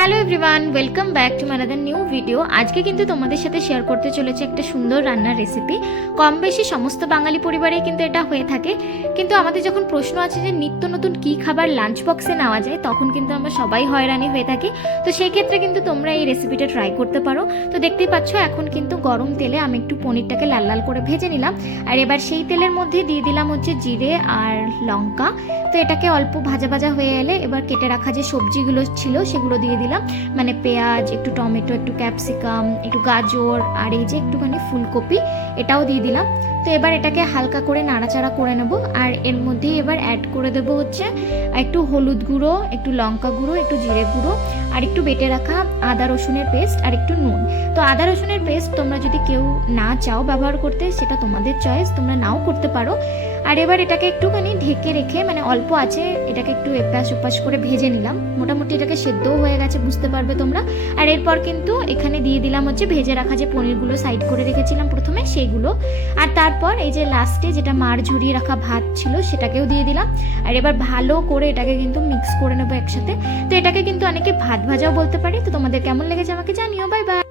Hello everyone, welcome back to মানাদার new video. আজকে কিন্তু তোমাদের সাথে শেয়ার করতে চলেছে একটা সুন্দর রান্নার রেসিপি। কম বেশি সমস্ত বাঙালি পরিবারেই কিন্তু এটা হয়ে থাকে, কিন্তু আমাদের যখন প্রশ্ন আছে যে নিত্য নতুন কী খাবার লাঞ্চ বক্সে নেওয়া যায়, তখন কিন্তু আমরা সবাই হয়রানি হয়ে থাকি। তো সেই ক্ষেত্রে কিন্তু তোমরা এই রেসিপিটা ট্রাই করতে পারো। তো দেখতেই পাচ্ছ এখন কিন্তু গরম তেলে আমি একটু পনিরটাকে লাল লাল করে ভেজে নিলাম, আর এবার সেই তেলের মধ্যে দিয়ে দিলাম হচ্ছে জিরে আর লঙ্কা। তো এটাকে অল্প ভাজা ভাজা হয়ে এলে এবার কেটে রাখা যে সবজিগুলো ছিল সেগুলো দিয়ে দিলাম, মানে পেঁয়াজ, একটু টমেটো, একটু ক্যাপসিকাম, একটু গাজর, আর এই যে একটুখানি ফুলকপি এটাও দিয়ে দিলাম। তো এবার এটাকে হালকা করে নাড়াচাড়া করে নেব, আর এর মধ্যেই এবার অ্যাড করে দেবো হচ্ছে একটু হলুদ গুঁড়ো, একটু লঙ্কা গুঁড়ো, একটু জিরে গুঁড়ো, আর একটু বেটে রাখা আদা রসুনের পেস্ট, আর একটু নুন। তো আদা রসুনের পেস্ট তোমরা যদি কেউ না চাও ব্যবহার করতে, সেটা তোমাদের চয়েস, তোমরা নাও করতে পারো। আর এবার এটাকে একটুখানি ঢেকে রেখে, মানে অল্প আছে, এটাকে একটু এপাশ ওপাশ করে ভেজে নিলাম। মোটামুটি এটাকে সেদ্ধও হয়ে গেছে বুঝতে পারবে তোমরা। আর এরপর কিন্তু এখানে দিয়ে দিলাম হচ্ছে ভেজে রাখা যে পনিরগুলো সাইড করে রেখেছিলাম প্রথমে সেইগুলো, আর তারপর এই যে লাস্টে যেটা মার ঝরিয়ে রাখা ভাত ছিল সেটাকেও দিয়ে দিলাম। আর এবার ভালো করে এটাকে কিন্তু মিক্স করে নেবো একসাথে। তো এটাকে কিন্তু অনেকে ভাত ভাজাও বলতে পারে। তো তোমাদের কেমন লেগেছে আমাকে জানিও। Bye bye.